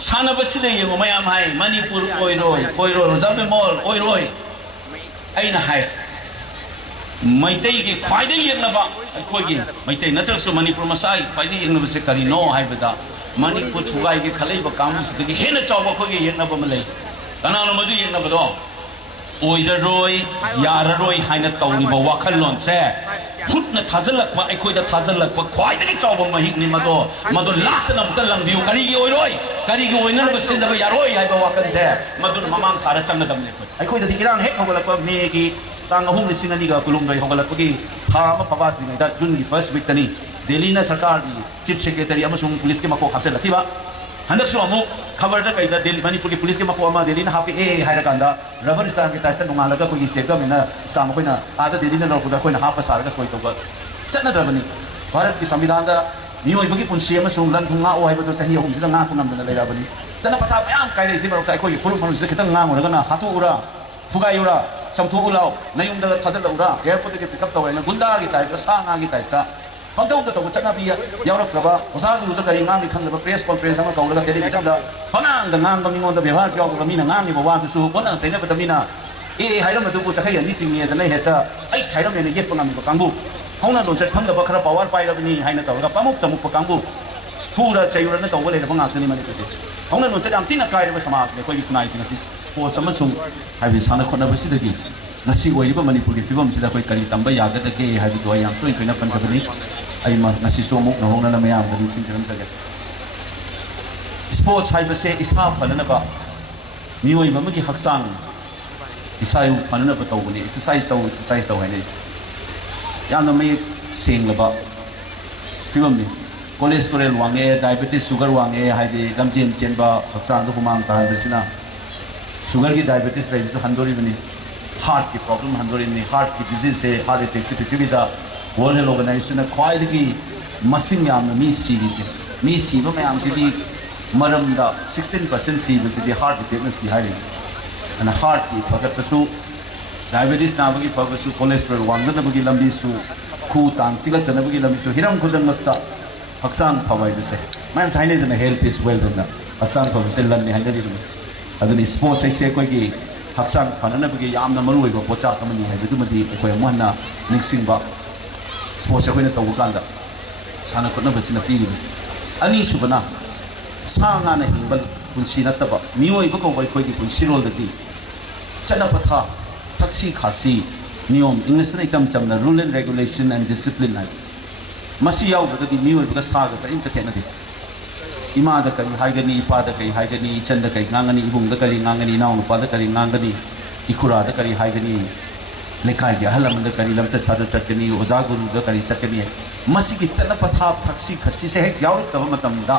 सानबसिदे येंगो मयाम हाय Manipur ओइरोय कोइरो reserve memoir ओइरोय अइना हाय मैतै के ख्वाइदे येंगनबा अखोइगे मैतै नत्रसु मणिपुर मसाई ख्वाइदे येंगनबसे करिनो हायबदा मणिपुर थुगाई के खलैबा कामुसदगी हेना चावबा खोइगे येंगनबा मलै कनानो मदु येंगनबदो ओइररोय याररोय हाइना तौरिबा वाखललोनसे फुटना थाजलकपा अखोइदा थाजलकपा ख्वाइदगी चावबा महिकनि मदो मदो लाखना मुता लंबिउ करिगे ओइरोय करिगे ओइनरबा सिंदबा यारोय हाइबा वाखलसे मदु ममांग थारा संगदमने अखोइदा इरांग हेक होगलकपा मेगी तांग अहुम लिसिंग अनिगा कुलुंगै होगलकपगी था अमा फबात्रिङैदा जुन की फर्स्ट वीक तनी दिल्ली ना सरकार की चीफ सेक्रेटरी अमसुंग पुलिस के मको हापचलखिबा हंदकसु अमुक खबर दा कैदा दिल्ली मणिपुर की पुलिस के मको अमा दिल्ली ना हापे हाइरकांदा रबर स्टार के टाइप नोंगालगा कोई स्टेट गवर्नमेंट ना स्टाम कोइना आदा दिल्ली ना लरपुदा कोइना हापा सारगा सोय तोबा चनदरबनी भारत की संविधान दा मियोइबगी पुंसी अमसुंग लन थुंगा ओ हाइबदो चाहि अहुम सिदा nga पुनमदना लेराबनी चना पथा मयाम काइरे से बरक कोई फुरु मनुष्य खितंग nga मोरगना हातु उरा फुगायुरा समथु उलाव नयुमदा थाजल उरा एयरपोर्ट के पिकअप तवैना गुंडा की टाइप सांगा की टाइप ता पंतौदा तो चनाबी यावरक्रबा ओसागुरुदा करी ngang ni khangba press conference ama kaulaga television da panang da ngang ba mingon da व्यवहार यावरबा mina ngang ni bawa dusu bona tena bata mina hairam adu bu chakhai ani chingni da nei heta ai sairam ne yet pangam ko kangbu hauna don chat khangda ba khara power pai rabini haina tawga pamuk tamuk pa kangbu pura chayura na tawga le banga tani mani kase hauna don chat am tina kai ba samas ne koi kunai sinasi sports ama sung hai bi sana khona ba sidagi nasi oiriba manipur ki fibam sida koi kari tamba yaga da ke hai bi to yang to koina panjabani ai ma nasi somuk na hona na mayam da sing jaram jaga sports hai ba se isa phalana ba mioi ba magi haksang isayu phalana ba tawbani exercise taw hai ne yamna mai seng la ba fibam ni cholesterol wange diabetes sugar wange hai de lamjen chen ba haksang da humang ta ba sina sugar की diabetes rai so handori bani heart की problem handori ni heart की disease से heart attack से पृथ्वी दा world health organisation ने ख्वाइद की मसिंग याम मी series मी सीबा मैं आम सीधी मरम दा 16% सीब सीधी हार्ट अटैक में सी हाई अना हार्ट की फगत पसु डायबिटीज ना बगी फगसु कोलेस्ट्रॉल वांगन बगी लंबी सु खू तांग चिलक न बगी लंबी सु हिरम खुदंग मत्ता हक्सांग फवाई दसे मैं चाइने दन हेल्थ इज वेल्थ दन हक्सांग फवसे लन नि हाइदरी दन अदनि स्पोर्ट्स ऐसे कोई की हक्सांग फनन बगी यामना मरु ओइबा पोचा कमनी है बिदुमदी कोई मोहना मिक्सिंग बा स्पोर्ट्स अखोइना तौबा कांदा साना खोटनबसिना पीरिबस अनी सुबना सांगाना हिंबल पुंसी नतबा मियोइबा कोइ कोइगी पुंसिरोलदगी चना पथा थक्सी खासी नियम इंग्लिश ने चम चमना rule and regulation and discipline है मसी यावदगी मियोइबा सागा करिम तथेनदि इमादा करी हाइगनी इपादा करी हाइगनी चंद करी गांगनी इबुंगदा करी गांगनी नाउनुपादा करी गांगनी इखुरादा करी हाइगनी लेखाई के हलमद करी लमचत साजा चटकनी ओजा गुरुदा करी चटकनी मसी की चन पथा थक्सी खसी से हेक यावरतब मतमदा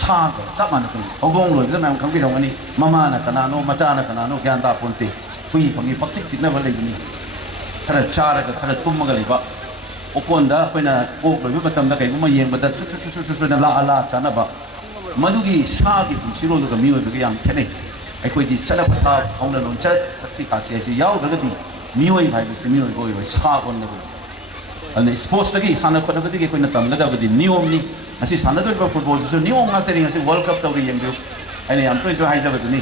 साग चमान तुम अगोंग लोइबदा मैम खंबिरंगनी ममाना कनानो मचाना कनानो ज्ञान ता पुनते हुई फंगी पक्षिक सिग्नबल लेगनी खरा चारगा खरा तुमगा लेबा ओकोंदा कोइना ओक लोइबा मतमदा कइगुमा येंबदा छु ला अला चानबा मदुगी सागी पुंसिरोलगा मियोइबगा याम खेने अखोइदी चन पथा हौना लोंचत थक्सी खासी ऐसे यावरगदी मियोइ भाई से मियोइ बोइ बोइ सागोन न अनि स्पोर्ट्स लगी साना खोदबदि के कोइना तमलगबदि नियम नि असि सानदो फुटबॉल जो नियम नातरि असि वर्ल्ड कप तौरि यंगु अनि हम तो हाइजबदनि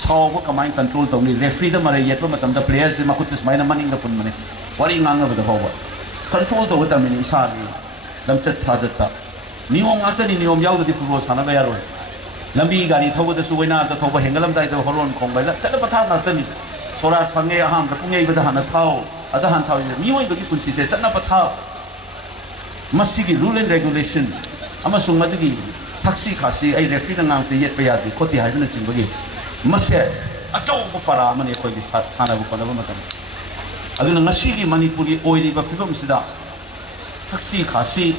सावबो कमाइन कंट्रोल तौनि रेफरी द मरे येत मतम द प्लेयर से मकुत स्माइना मनिंग पुन मने वरी nganगबद फावबा कंट्रोल तौ तमिनि सागी लमचत साजता नियम नातरि नियम यावदि फुटबॉल सानबा यारोय लंबी गाड़ी थौबद सुवैना द थौबा हेंगलम दाइ द हरोन खोंगबा चत पथा नातनि सोरा फंगे अहम पुंगे बदा हन थाओ अदा हन थाओ मियोइबगी पुंसी से चतना पथा मसीगी रूल एंड रेगुलेशन अमसुंग मदगी थक्सी खासी आई रेफरी न ngang ते येत पयादि खोति हाइबन चिंबगी मसे अचौ परा मने कोई सानाबु पनबा मतम अदुन ngasiगी मणिपुरी ओइरिबा फिबम सिदा थक्सी खासी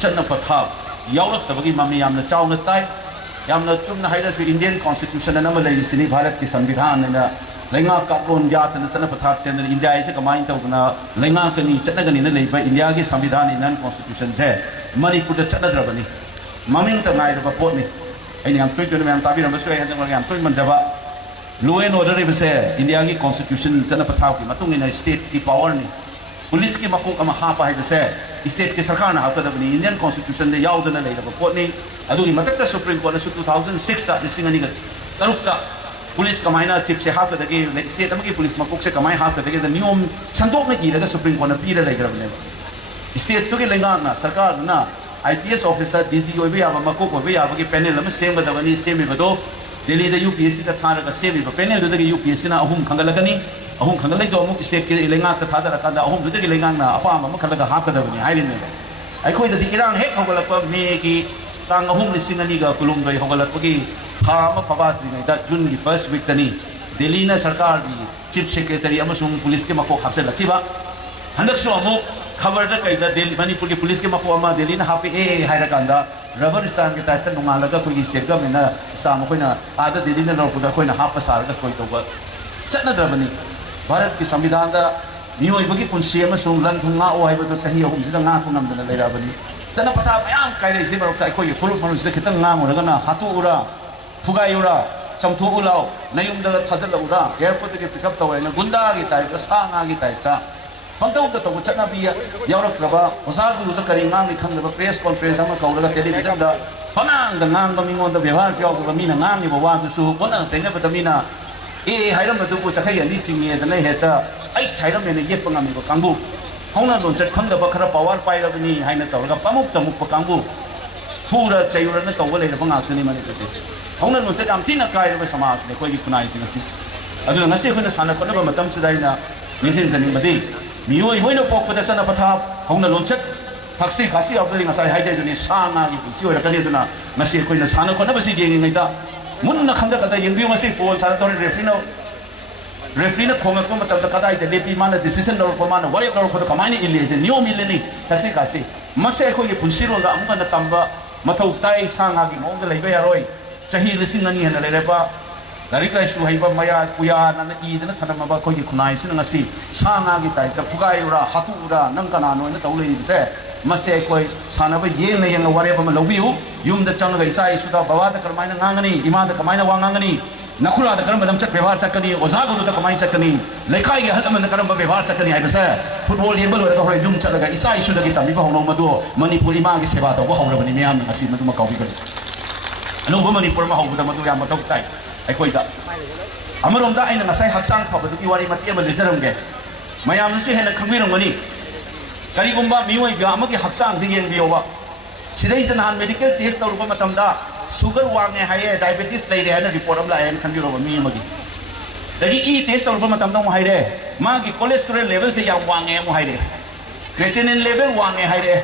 चतना पथा यावरतबगी ममी यामना चावना ताई यामना चुमना हाइदसु इंडियन कॉन्स्टिट्यूशन न मलैसिनी भारत की संविधान न लेंगा काकोन यातन चन पथाप से इंडिया से कमाइन तौना लेंगा कनी चटनगनी न लेबा इंडिया की संविधान इंडियन कॉन्स्टिट्यूशन से मणिपुर चटनद्रबनी ममिंग त नाइरबा पोटनी अइन याम तोय तोय याम ताबिरम बसु याम याम तोय मनजबा लॉ एंड ऑर्डर से इंडिया की कॉन्स्टिट्यूशन चन पथाप की मतुंग इन स्टेट की पावर नि पुलिस की मकोक अमा हापा है स्टेट के सरकार ना हापकदबनी इंडियन कॉन्स्टिट्यूशन दे यावदना लेरब पोटनी अदुगी मतकता सुप्रीम कोर्ट सु 2006 ता लिसिंगनी ग तरुकता पुलिस कमाइना चीफ से हापकदगे स्टेट अमगी पुलिस मकोक से कमाइ हापकदगे द नियम संदोकने कीरगा सुप्रीम कोर्ट पीर लेग्रबने स्टेट तो के लेंगाना सरकार ना IPS ऑफिसर DG ओबे याबा मकोक ओबे याबा के पैनल अम सेमगदबनी सेमिबदो दिल्ली द UPSC ता थारगा सेमिबा पैनल दुदगे UPSC ना अहुम खंगलगनी अहुम खंगले जो अमुक स्टेट के लेंगा थादर कांदा अहुम दुदगे लेंगाना अपाम अम खलगा हापकदबनी हाइरिने अखोय द इरांग हेक होगलप मे की तांग अहुम लिसिंगनी गा कुलुम गई होगलपगी थाम फबात्रिङैदा जून की फर्स्ट वीक तनी दिल्ली ना सरकार की चीफ सेक्रेटरी अमसुंग पुलिस के मको हापसे लखिबा हंदकसु अमुक खबर द कई दिल्ली मणिपुर के पुलिस के मको अमा दिल्ली ना हापे हाइरकांदा रबर स्टार के टाइप नुंगालगा कोई स्टेट गवर्नमेंट स्टाम अखोइना आदा दिल्ली ना लौरपुदा अखोइना हाप सारगा सोय तौबा चटनद्रबनी भारत की संविधान दा मियोइबगी पुंसी अमसुंग लन थुंगा ओ हाइबदो चही अहुमसिदा nga कुनमदना लेराबनी चना पता मयाम काइलेसि मरokta अखोइ फुरुप मनुसिदा खितंग ngamuragana hatuura फुगायुरा चमथुलाओ नयुमदा थाजलउरा एयरपोर्ट के पिकअप तवैना गुंडा की टाइप साङा की टाइप पंतौद तब चटनाबी यावरक्तबा ओसा गुरुद करी ngang खंगब प्रेस कॉन्फ्रेंस अमा कौरगा टेलीविजन दा फनांग मिंगोंद व्यवहार यावबा मीना ngang वादुसु बोना तैनबद मीना हाइरमदुबु चखै अनि चिङेदना हेता आई साइरमेने येप ngamiबो कांगु हौना लोंचट खंगब खरा पावर पाइरबनी हाइना तौरगा पमुक तमुक कांगु फूरा चैयुरना तौब लेरबा ngaktनि माने तसे हौना लोंचट याम तिना काइरबा समाज ने कोइगी खुनाइ सिंगसि अदु ngasi खोना साना खनबा मतम सिदाइना निसिन जनिबदि मियोइ होइनो पोकपदा सना पथा हौना लोंचट थाक्सी खासी अबदि ngasai हाइजाइदुनि साङा gi पुसि ओरकनि दुना ngasi खोइना साना खनबसि गेङिङैदा मुन्ना खंदा कदा यंबियो मसे पोल सारा तोरे रेफरीना खोंगको मतलब कदाइ ते लेपी माना डिसीजन लौर को माना वरे लौर को कमाइने इलेजे नियम इलेनी तसे कासे मसे खोगे पुनसिरो दा अमुकन तंबा मथौ ताइ सांगा की मोंग लेबे यारोय चही लिसिंग अनि हन लेरेबा लारिक लाइसु हाइबा मया कुया नन ईदन थनमबा खोगे खुनाइ सिन ngasi सांगा की ताइ त फुगायुरा हतुरा नंग कना नोइन तौलेनि बसे मसे कोई सानबा येंग येंग वरे बम लौबियु युम द चंग गई साइ सुदा बाबा द करमाइना nganगनी इमा द कमाइना वांगनी नखुरा द करम दम चट व्यवहार सकनी ओझा गुरु द कमाइ सकनी लेखाइ गे हल मन करम व्यवहार सकनी हाइबसे फुटबॉल येंग लोरगा होय युम चलगा इसाइ सुदा की तमी बहनो मदो मणिपुरी मा की सेवा तो हौरबनी म्याम ngasi मदु मकाउबी गनि अनु मणिपुर मा हौबदा मदु याम मतौ ताइ अखोइदा अमरोंदा आइना ngасai हक्सांग फबदु की वारी मति अम लिजरमगे मयाम नुसु हेना खंबिरंगनी करीगुंबा मियोइगा अमगी हक्सांग से येंबियोबा सिदैसदा नान मेडिकल टेस्ट तौरुबा मतमदा सुगर वांगे हाये डायबिटीज लेरे हाना रिपोर्ट अम लायन खंबिरोबा मी अमगी दगी ई टेस्ट तौरुबा मतमदा मो हाइरे मागी कोलेस्टेरोल लेवल से याम वांगे मो हाइरे क्रिएटिनिन लेवल वांगे हाइरे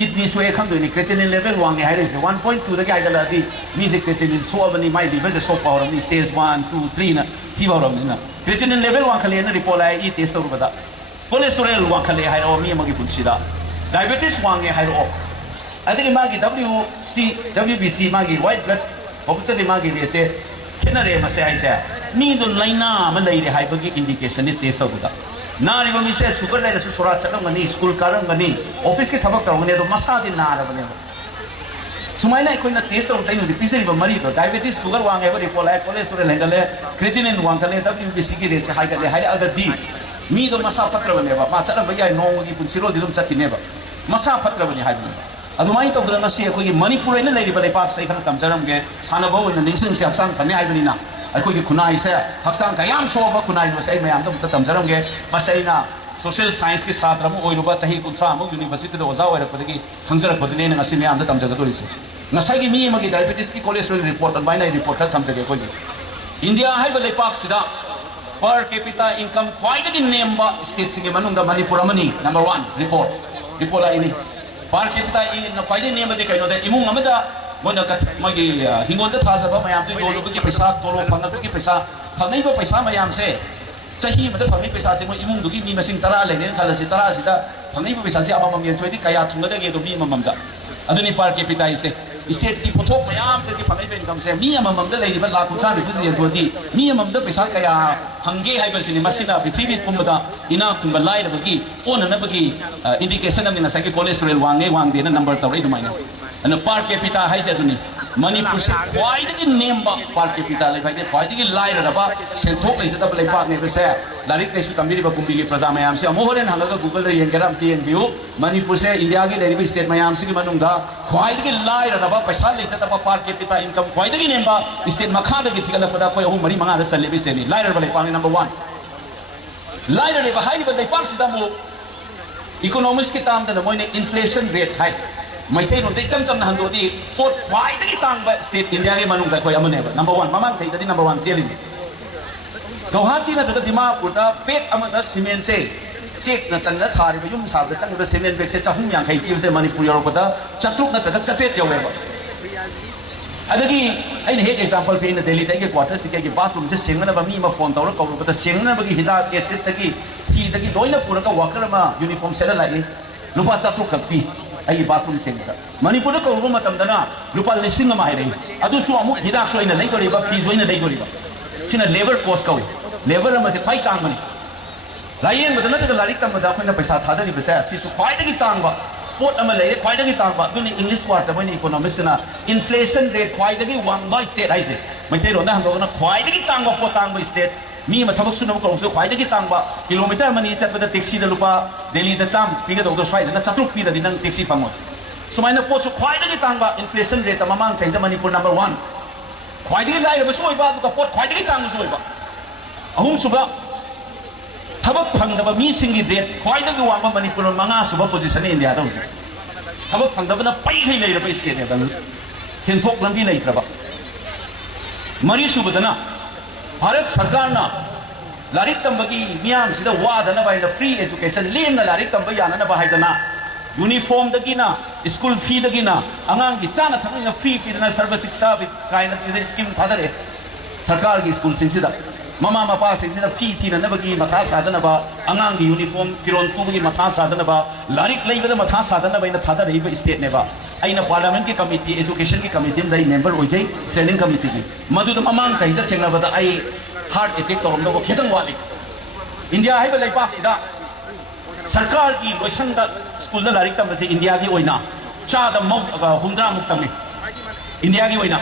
किडनी सोए खंदोनि क्रिएटिनिन लेवल वांगे हाइरे से 1.2 दगी आइदलादी मी से क्रिएटिनिन सोबनी माइ लिवर से सोप पावरनी स्टेज 1 2 3 ना थीबावरनी ना क्रिएटिनिन लेवल वांखले ना रिपोर्ट लाय ई टेस्ट तौरुबा कोलेस्टेरोल वांखले हाइरो मी अमगी पुनसिदा डायबिटीज वांगे हाइरो अदगी मागी WBC मागी व्हाइट ब्लड ऑफिसर मागी लेसे खेनरे मसे हाइसे मी दो लाइना म लेरे हाइबगी इंडिकेशन नि टेस्ट होदा नारिब मिसे सुगर लेरसु सोरा चलंगनी स्कूल कारंगनी ऑफिस के थबक तंगने दो मसादि नारबने सुमाइना कोइना टेस्ट होता नु पिसेरिबा मरी दो डायबिटीज सुगर वांगे बरि पोलाय कोलेस्टेरोल हेंगले क्रिएटिनिन वांगले WBC की रेचे हाइगले हाइ अगदी मी दो मसा पत्रबनेबा मा चलबा याय नोंगी पुनसिरो दिलुम चकिनेबा मसा पत्रबने हाइबने अदुमाई तौदना ngasi अखोगी मणिपुर इन लेरिबा लेपाक सै खन तमजरमगे सानबो इन निंगसिंग से हक्सांग फने हाइबनिना अखोगी खुनाइ से हक्सांग कयाम सोबा खुनाइ नो सै मयाम दम तमजरमगे मसैना सोशल साइंस के छात्र म ओइरुबा चाहि कुंथ्रा म यूनिवर्सिटी द ओजा ओइरपदगी खंजरपदने ngasi मयाम द तमजगदोरिसे ngasi मी मगी डायबिटीज की कोलेस्ट्रॉल रिपोर्ट बाइना रिपोर्ट थमजगे कोगी इंडिया हाइबा लेपाक सिदा पर कैपिटा इनकम ख्वाइदगी नेमबा स्टेट सिंगे मनुंग मणिपुर अमनी नंबर 1 रिपोर्ट आइनी पर कैपिटा इन ख्वाइदगी नेमबदे कइनो द इमुंग अमदा मोना कथ मगी हिंगोल द थाजबा मयाम तो योलुबगी पैसा तोलो फंगबगी पैसा फंगैबा पैसा मयाम से चाही मद फंगै पैसा से मो इमुंग दुगी मी मसिंग 10 लेने खालसी 10 सिदा फंगैबा पैसा से अमम यंथोइदि कया थुंगदगे दो मी मममदा अदुनि पर कैपिटा इसे स्टेट की पोथोक मयाम से की फंगैबा इनकम से मी मममदा लेरिबा लाख कुंथ्रा रिपुज यंथोदि मी मममदा पैसा कया हंगे हाइबसिनि मसिना पृथ्वी कुंबदा इना कुंबा लाइरबगी ओननबगी इंडिकेशन अमनि नसाकी कोलेस्टेरोल वांगे वांगदे ना नंबर तवरे दुमाइना अन पार कैपिटा हाइसे दुनी मणिपुर से ख्वाइदगी नेम्बा पार कैपिटा लेबाइदे ख्वाइदगी लाइरबा सेंथोक लेजदब लेपाक नेबसे लारिक लेसु तंबिरिबा कुंबिगी प्रजा मयाम से अमोहरेन हंगगा गूगल दे येंगेराम टीएनबीयू मणिपुर से इंडिया की लेरिबा स्टेट मयाम से की मनुंगा ख्वाइदगी लाइरबा पैसा लेजदब पार कैपिटा इनकम ख्वाइदगी नेम्बा स्टेट मखादगी थिगलपदा कोई अहु मरी मंगा द सलेबि स्टेट नि लाइरबा लेपाक नंबर 1 लाइरबा हाइबा लेपाक सिदामु इकोनॉमिक्स की ताम दन मोइने इन्फ्लेशन रेट हाई मैथै रोम चम चम हंदोदी पोट ख्वाइदगी तांग स्टेट इंडिया के मनुंग कोई अमनेबा नंबर 1 ममांग चैददी नंबर 1 चेलिन गुवाहाटी न जगह दिमापुर दा पेट अमदा सीमेंट से चेक न चंग सारिबा युम साबदा चंग सीमेंट बेग से 350 पीम से मणिपुर यौरपदा चतुक न तक चतेट यौवेबा अदगी अइन हेक एग्जांपल पे इन दिल्ली के क्वार्टर से के बाथरूम से सेंगनबा मी मा फोन तौर कौरबदा सेंगनबगी हिदाक एसिड तगी की तगी लोइना पुरका वाकर मा यूनिफॉर्म सेला लाई लुपा चतुक कपी आई बाथरूम सेंगदा मणिपुर कौरबा मतमदना लुपा लिसिंग मा हाइरे अदुसु अमु हिदाक सोइना लेगोरिबा फी सोइना लेगोरिबा सिना लेबर कॉस्ट कौ लेबर अमसे खाई तांगमनी लायेंग बदना तक लारिक तमदा अखोइना पैसा थादरी बसे सिसु खाइदगी तांगबा पोट अमा लेरे खाइदगी तांगबा दुनि इंग्लिश वार्ड मोइनी इकोनॉमिक्स ना इन्फ्लेशन रेट खाइदगी वांगबा स्टेट हाइसे मैते रोना हमलोगना खाइदगी तांगबा पोट तांगबा स्टेट मी मा थबक सुनब कौसु खाइदगी तांगबा किलोमीटर मनी चतबदा टैक्सी द लुपा दिल्ली द चाम पिगा दो स्वाइद न चतुक पी द नंग टैक्सी फंगो सुमाइना पोट खाइदगी तांगबा इन्फ्लेशन रेट ममांग चाइद मणिपुर नंबर 1 ख्वाइदगी लाइरबा सोइबा दुका पोट ख्वाइदगी तांग सोइबा अहुम सुबा थबक फंगदबा मी सिंगी रेट ख्वाइदगी वांगबा मणिपुर मंगा सुबा पोजीशन इंडिया दा हुजे थबक फंगदबना पैखै लेरबा स्टेट ने बंग सेंथोक लंबी लेत्रबा मरी सुबदना भारत सरकार ना लारिक तंबगी मियाम सिदा वादना बाय द फ्री एजुकेशन लेमना लारिक तंब याना बा हाइदना यूनिफॉर्म दगिना स्कूल फी दगिना अंगांग की चाना थंगना फ्री पीदना सर्व शिक्षा कायना सिदा स्कीम थादरे सरकार की स्कूल सिंसिदा ममा मपा सिंसिदा फी थीना नबगी मथा सादना बा अंगांग की यूनिफॉर्म फिरोन तुबगी मथा सादना बा लारिक लेबदा मथा सादना बाइना थादरे इबा स्टेट नेबा आइना पार्लियामेंट की कमिटी एजुकेशन की कमिटी में मेंबर हो जाई स्टैंडिंग कमिटी की मधुद ममांग चाहिदा थेंगनाबदा आई हार्ट अटैक तौरमदो खितंग वाली इंडिया हाइबा लेपाक सिदा सरकार की लोइसन स्कूल दा लारिक तम से इंडिया की ओइना चादा मौ हुंद्रा मुक्तम इंडिया की ओइना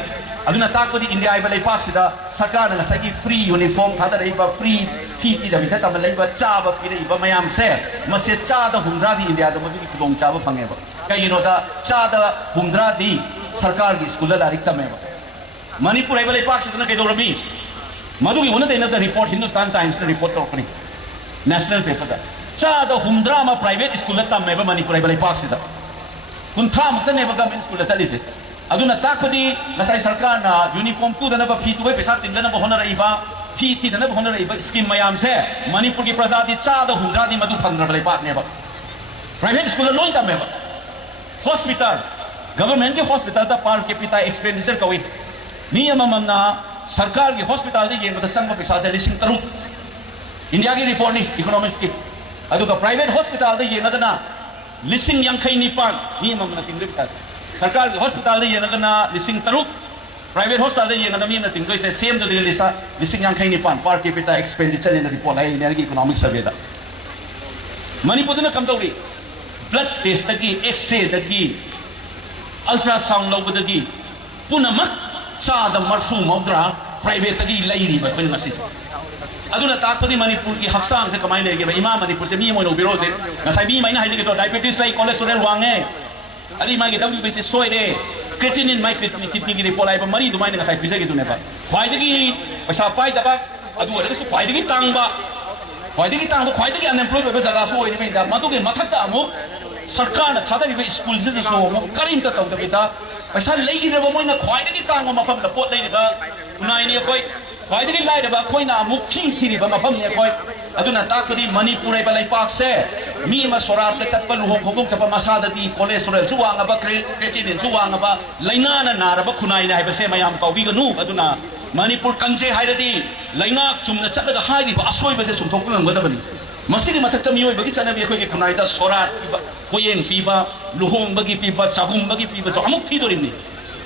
अदुना ताकबदी इंडिया हाइबा लेपाक सिदा सरकार ना सगी फ्री यूनिफॉर्म थादा रेबा फ्री फी की दबिदा तम लेबा चाबा पिरेबा मयाम से मसे चादा हुंद्रा दी इंडिया दा मबी खुदोंग चाबा फंगेबा कईनोदा चादा हुंद्रा दी सरकार की स्कूल लारिक तमेबा मणिपुर हाइबा लेपाक सिदा कइदोरमी मधुगी उन देना द रिपोर्ट हिंदुस्तान टाइम्स ने रिपोर्ट तौरपनी नेशनल पेपर दा चादा हुंद्रा मा प्राइवेट स्कूल तमेबा मणिपुर हाइबा लेपाक सिदा कुंथा मुक्तनेबा गवर्नमेंट स्कूल चलिसे अदुना ताकबदी नसाई सरकार ना यूनिफॉर्म तू दना फी तुबे पैसा तिंदना होना रहीबा फी थी दना होना रहीबा स्कीम मयाम से मणिपुर की प्रजा दी चादा हुंद्रा दी मधु फंगरा लेपाक नेबा प्राइवेट स्कूल लोन तमेबा हॉस्पिटल गवर्नमेंट के हॉस्पिटल दा पार कैपिटा एक्सपेंडिचर कवी नियममना सरकार की हॉस्पिटल दी येंगदा संग पैसा से 3,000 इंडिया की रिपोर्ट नी इकोनॉमिक्स की अदुगा प्राइवेट हॉस्पिटल दा येंगदना 59,000 नियममना तिंगरे पैसा सरकार की हॉस्पिटल दा येंगदना 3,000 प्राइवेट हॉस्पिटल दा येंगदा मीना तिंगरे से सेम द लिसा 59,000 पार कैपिटा एक्सपेंडिचर इन रिपोर्ट है इंडिया की इकोनॉमिक सर्वे दा मणिपुर ने कम तौरी ब्लड टेस्ट की एक्सरे की अल्ट्रासाउंड लौबदगी पुनमक चादा मरफू मौद्रा प्राइवेट की लेरीबा कोई मसी अदुना ताकपदी मणिपुर की हक्सांग से कमाई लेगे इमा मणिपुर से मी मोनो बिरो से नसाई मी माइना हाइजे तो डायबिटीज लाई कोलेस्ट्रॉल वांगे अदि मागी डब्ल्यूबीसी सोइदे क्रिएटिनिन माइ किडनी की रिपोर्ट आइबा मरी दुमाइना नसाई पिजे की दुनेबा ख्वाइदगी पैसा पाइ दबा अदु अदसु ख्वाइदगी तांगबा ख्वाइदगी तांगबा ख्वाइदगी अनएम्प्लॉयड ओइबा जगह सो ओइने मेदा मदुगे मथक्ता अमु सरकार ने थादरिबा स्कूल से सो करिमता तौदबिदा पैसा लेगिरबा मोइना ख्वाइदगी तांगबा मफम दा पोट लेरिबा उनाइनी कोइ ख्वाइदगी लाइरबा खोइना अमु फी थिरिबा मफम ने कोइ अदुना ताकदी मणिपुर हाइबा लेपाक से मी मा सोरात के चटपा लुहों खोगों चपा मसादती कोलेस्ट्रॉल जुवांगबा क्रिएटिनिन जुवांगबा लैनाना नारबा खुनाइना हाइबा से मयाम कौबिगनु अदुना मणिपुर कंजे हाइरदी लैना चुमना चटलगा हाइरिबा असोइबसे सुमथोकनगदबनी मसिगी मथक्ता मियोइबगी चनबी अखोइगे खुनाइदा सोरात पीबा कोयेंग पीबा लुहोंबगी पीबा चागुंबगी पीबा जो अमुक थीदोरिमनी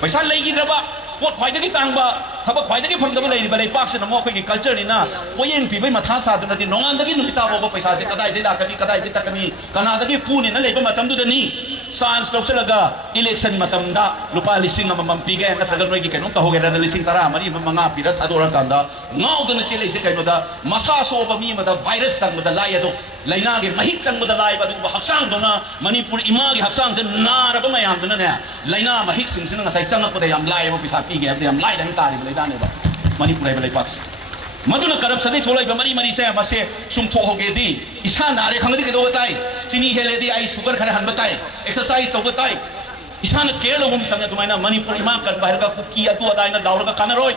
पैसा लेगिरबा पोट ख्वाइदगी तांगबा थबक ख्वाइदगी फंगदबा लेरिबा लेपाक से नमो अखोइगे कल्चर निना कोयेंग पीबा मथा सादुनदि नोंगांदगी नुमिता बोबा पैसा से कदाइ दे लाकनी कदाइ दे चकनी कनादगी पुनी न लेबा मतमदुदनी sans lo selaga election matamda lupa lising na mamampiga na talaga noy gi kanon tahoge na lising tara mari mga pira tadoran kanda ngau na sila ise kaino da masaso ba mi mada virus sang mada laya do laina ge mahit sang mada laya ba du haksang do na manipur ima ge haksang se na ra ba mayam do na ne laina mahit sing sing nga sai sang pa da yam laya ba bisa pi ge yam laya dang tari ba laida ne ba manipur ai ba lai paks maduna corruption ni tholai ba mari mari se ma se sum tho hoge di isa na re khangdi ke do batai chini hele di ai sugar khare han batai exercise to batai isa na care lo mi sang tu mai na manipur ima kan bahar ka kuki atu adai na daur ka kanaroi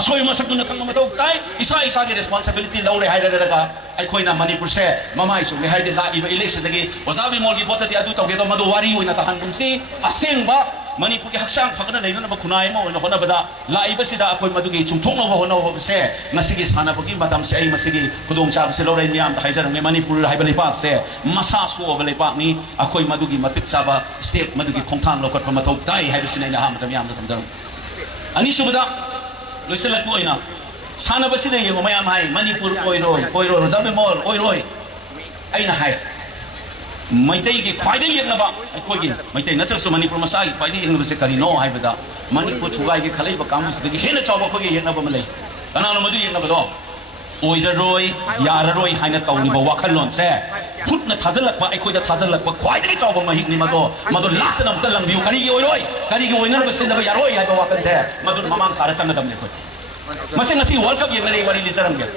asoi ma sakuna kang ma do tai isa ge responsibility lo re hai ra ka ai khoi na manipur se mamai su me hai de la election dagi wasabi mol gi bota di atu to ge do madu wari oi na ta han bum si aseng ba manipur ki haksang phagana nei na ba khunai ma oi na hona bada lai ba sida akoi madu gi chungthong no hona ho se ngasi gi sana ba gi matam se ai masigi khudong cha se lo rai miam ta hai jar me manipur hai ba lepak se masa su ba lepak ni akoi madu gi mapik cha ba state madu gi khongthang lo kot pa ma thau dai hai ba sinai na ha ma miam da tamjang ani subada loisela ko ina sana ba sida yeng mayam hai manipur oi roi zabe mol oi roi aina hai maitai gi khwaidai yeng ba khoi gi maitai na chaksu manipur masa gi khwaidai yeng ba se kari no hai ba da manipur thugai gi khalai ba kamu sida gi hena chaw ba khoi gi yeng ba malai kana no madu yeng ba do oi da roi yar roi haina tauni ba wakhal lon se phut na thajal ba ai khoi da thajal ba khwaidai chaw ba mahik ni mado lak na ta lang view kari gi oi roi kari gi oi na ba sin da ba yar roi hai ba wakhal se madu mamang khara chang dam ne khoi masih nasi World Cup yang nari wari lisaram dia.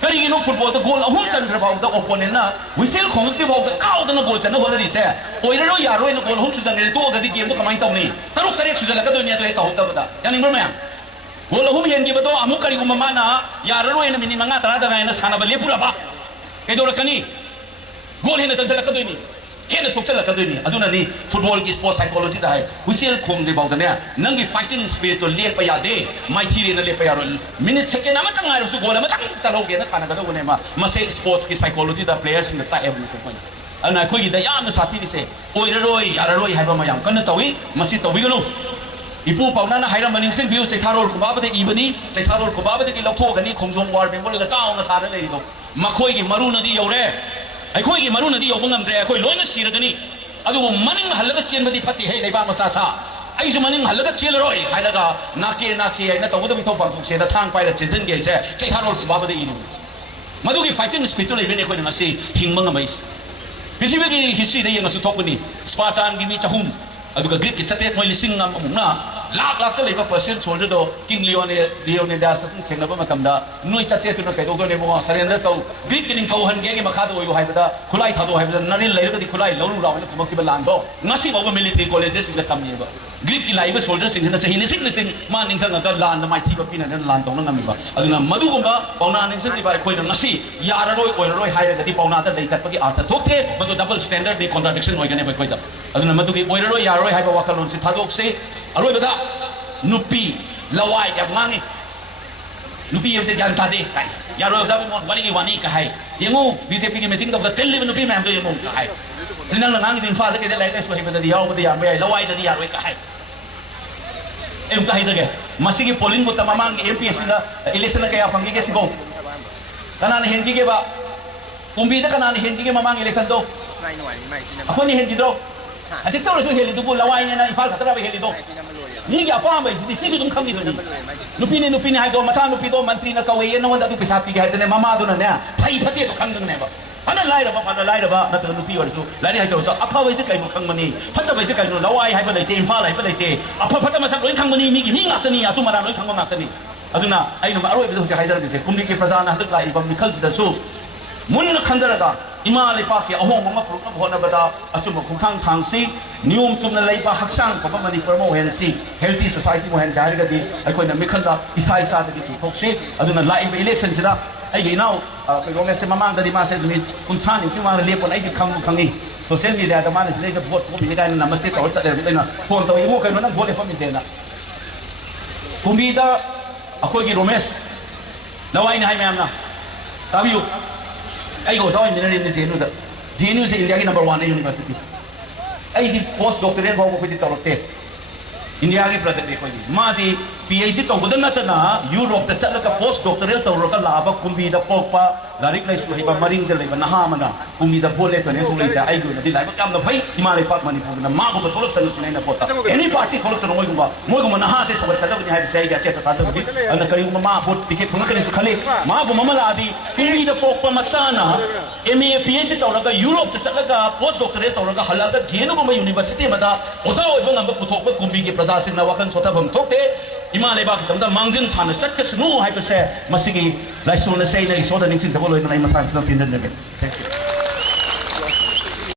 Kali ini football tu gol ahun chandra bau tu opponent na whistle khong tu bau tu kau tu na gol chandra hola risa. Oira ro yaro ini gol ahun sujan ni tu agadi game tu kamai tahu ni. Taruk tarik sujan lagi tu ni tu tahu tahu dah. Yang ni bermain. Gol ahun yang dia betul amuk kari gumma mana yaro ro ini mini manga terada na ini sana balik pula apa. Itu orang ni gol ini chandra lagi tu ni. Kena sukses lah kadoi ni. Aduna ni football ki sport psychology dah hai. Whistle khom di bau tu ni. Nangi fighting spirit tu lihat payah deh. Mai thiri na lihat payah ro. Minute second nama tengah ro su gol nama tang terlalu gena sana kadoi ni ma. Masih sports ki psychology dah players ni tak ever sesuatu. Anak kau kita yang sati ni se. Oi roi, yara roi hai ba mayam. Kena tahu masih tahu kan? Ibu paunan na hairam maning sing view cai tharol kubaba de ibani cai tharol kubaba de ki lokho gani khomjong war bengal la chao na thara le do. Makoi ki maru na di yore. ꯑꯩꯈꯣꯏꯒꯤ ꯃꯔꯨꯅꯗꯤ ꯌꯧꯕ ꯉꯝꯗ꯭ꯔꯦ ꯑꯩꯈꯣꯏ ꯂꯣꯏꯅ ꯁꯤꯔꯒꯅꯤ ꯑꯗꯨꯕꯨ ꯃꯅꯤꯡ ꯍꯜꯂꯒ ꯆꯦꯟꯕꯗꯤ ꯐꯠꯇꯦ ꯍꯦ ꯂꯩꯕꯥꯛ ꯃꯆꯥ ꯁꯥ ꯑꯩꯁꯨ ꯃꯅꯤꯡ ꯍꯜꯂꯒ ꯆꯦꯜꯂꯔꯣꯏ ꯍꯥꯏꯔꯒ ꯅꯥꯀꯦ ꯍꯥꯏꯅ ꯇꯧꯒꯗꯕ ꯏꯊꯧ ꯄꯥꯡꯊꯣꯛꯁꯦꯅ ꯊꯥꯡ ꯄꯥꯏꯔ ꯆꯦꯟꯁꯤꯟꯒꯦ ꯍꯥꯏꯁꯦ ꯆꯩꯊꯥꯔꯣꯜ ꯈꯨꯕꯥꯕꯗ ꯏꯔꯨ ꯃꯗꯨꯒꯤ ꯐꯥꯏꯇꯤꯡ ꯁ꯭ꯄꯤꯔꯤꯠꯇꯨ ꯂꯩꯕꯅꯤ ꯑꯩꯈꯣꯏꯅ ꯉꯁꯤ ꯍꯤꯡꯕ ꯉꯝꯃꯛꯏꯁꯦ ꯄ꯭ꯔꯤꯊꯤꯕꯤꯒꯤ ꯍꯤꯁꯇ꯭ꯔꯤꯗ ꯌꯦꯡꯉꯁꯨ ꯊꯣꯛꯄꯅꯤ ꯁ꯭ꯄꯥꯔꯇꯥꯟꯒꯤ ꯃꯤ 100 ꯑꯗꯨꯒ ꯒ꯭ꯔꯤꯛꯀꯤ ꯆꯇꯦꯠ ꯃꯣꯏ 1,000ꯃꯨꯛꯅ ꯂꯥꯛ ꯂꯩꯕ ꯄꯔꯁꯦꯟ ꯁꯣꯜꯖꯔꯗꯣ ꯀꯤꯡ ꯂꯤꯑꯣꯅꯤꯗꯥꯁ ꯑꯗꯨꯝ ꯊꯦꯡꯅꯕ ꯃꯇꯝꯗ ꯅꯣꯏ ꯆꯇꯦꯠꯇꯨꯅ ꯀꯩꯗꯧꯗꯣꯏꯅꯦ ꯃꯉꯣ ꯁꯔꯦꯟꯗꯔ ꯇꯧ ꯒ꯭ꯔꯤꯛꯀꯤ ꯅꯤꯡꯊꯧꯍꯟꯒꯦꯒꯤ ꯃꯈꯥꯗ ꯑꯣꯏꯌꯨ ꯍꯥꯏꯕꯗ ꯈꯨꯠꯂꯥꯏ ꯊꯥꯗꯣꯛ ꯍꯥꯏꯕꯗ ꯅꯔꯤꯜ ꯂꯩꯔꯒꯗꯤ ꯈꯨꯠꯂꯥꯏ ꯂꯧꯔꯨ ꯂꯥꯎꯅ ꯊꯝꯃꯛꯈꯤꯕ ꯂꯥꯟꯗꯣ ꯉꯁꯤ ꯐꯥꯎꯕ ꯃꯤꯂꯤꯇꯔꯤ ꯀꯣꯂꯦꯖꯦꯁꯁꯤꯡꯗ ꯇꯝꯃꯤꯕ ꯒ꯭ꯔꯤꯛꯀꯤ ꯂꯥꯛꯏꯕ ꯁꯣꯜꯖꯔꯁꯤꯡꯁꯤꯅ ꯆꯍꯤ ꯂꯤꯁꯤꯡ ꯃꯥ ꯅꯤꯡꯁꯤꯡꯉꯒ ꯂꯥꯟꯗ ꯃꯥꯏꯊꯤꯕ ꯄꯤꯅꯗꯅ ꯂꯥꯟ ꯇꯧꯅ ꯉꯝꯃꯤꯕ ꯑꯗꯨꯅ ꯃꯗꯨꯒꯨꯝꯕ ꯄꯥꯎꯅꯥ ꯅꯤꯡꯁꯤꯡꯂꯤꯕ ꯑꯩꯈꯣꯏꯅ ꯉꯁꯤ ꯌꯥꯔꯔꯣꯏ ꯑꯣꯏꯔꯔꯣꯏ ꯍꯥꯏꯔꯒꯗꯤ ꯄꯥꯎꯅꯥꯗ ꯂꯩꯈꯠꯄꯒꯤ ꯑꯥꯔꯊ ꯊꯣꯛꯇꯦ ꯃꯗꯨ ꯗꯕꯜ ꯁ꯭ꯇꯦꯟꯗꯔꯗꯅꯤ ꯀꯣꯟꯇ꯭ꯔꯥꯗꯤꯛꯁꯟ ꯑꯣꯏꯒꯅꯦꯕ ꯑꯩꯈꯣꯏꯗ ꯑꯗꯨꯅ ꯃꯗꯨꯒꯤ ꯑꯣꯏꯔꯔꯣꯏ ꯌꯥꯔꯔꯣꯏ ꯍꯥꯏꯕ ꯋꯥꯈꯜꯂꯣꯟꯁꯤ ꯊꯥꯗꯣꯛꯁꯤ ꯑꯔꯣꯏꯕꯗ ꯅꯨꯄꯤ lawai yang mangi nupi yang se jangan tadi kai yaro sabi mon bali wani kai yengu BJP ki meeting da tell le nupi mam do yengu kai tinang nang din fa ke lai kai so he bada yaw bada ya mai lawai da yaro kai em kai sage masi ki polling ko tamamang MPS na election ka ya pangi ke sigo kana ne hendi ke ba umbi da kana ne hendi ke mamang election do ako ni hendi do ati taw so heli do lawai ne na ifal khatra ba heli do ni ya pa mai di sisu dum khamni do ni nupi ni hai do macha nupi do mantri na kawe na wanda du pisa pi ga de mama do na ne phai phate do khang dang ne ba ana lai ra ba na ta nupi war su lai hai do so apha wai se kai mo khang mani phata wai se kai no lawai hai ba lai te infa lai ba lai te apha phata ma sa loi khang mani mi gi mi ngak tani atu mara loi khang ma ngak tani aduna ai no aroi bi do se hai jar bi se kumri ke prasana hadak lai ba mi khal da su mun na khandara da ima lepa ke ahong mama pro na bhona bada achum khungkhang thangsi नियम चुमना लेपा हक्सांग पपा मणिपुर मो Halsey healthy society मो हेन जारगा दि अखोइना मिखलदा इसा इसा दि चुथोक्से अदुना live election सिदा I now कोइरोंगे से ममांग दि मासे दि कुंथानि कि मांग लेपोन आई खंग खंगी सोशल मीडिया दा माने सिले वोट को बिनि गाइन नमस्ते तौ चले बिना फोन तौ इबो कइनो नंग वोट लेपा मिसेना कुंबीदा अखोइगी रोमेश लवाइना हाइ मैमना ताबियु आई गो साइ मिनरी ने जेनु से इंडिया की number 1 university I the post doctorate भाव को दी तौरते इंडिया की प्रगति कोई मादी PhD ตรงกันนั่นนะยุโรปแต่จัดแล้วก็ post doctoral ตัวเราก็ลาบกุมบีดปกปะลาริกเลยช่วยบามาริงจะเลยบานาฮามันนะกุมบีดพูดเลยตัวนี้ทุกเลยเสียไอ้ดูนะที่ไหนก็กำลังไปมาเลยพักมันนี่พูดนะมากูก็ทุกสนุกสนานนะพูดแต่ any party ทุกสนุกมวยกูว่านาฮาเสียสวัสดิ์แต่ก็ยังให้ใช้แก่เจ้าตาจะพูดอันนั้นก็ยังมาพูดที่เขาพูดกันสุขเลยมากูมาลาดีกุมบีดปกปะมาซานะ MA PhD ตัวเราก็ยุโรปแต่จัดแล้วก็ post doctoral ตัวเราก็ฮัลลัลก็เจียนกูมา university มาได้โอ้ซาโอ้ยบางอันก็พูดถูกว่ากุมบีกีประชาชนนะว่ากันสุดท้ายผมทุกเตอิมาเลบากิตำตามังจินฐานจักรสนุให้ไปเสมาสิกีไลซูนเซย์ในโซดานิงสินทบเลยในมาสานสินตินเดนเดก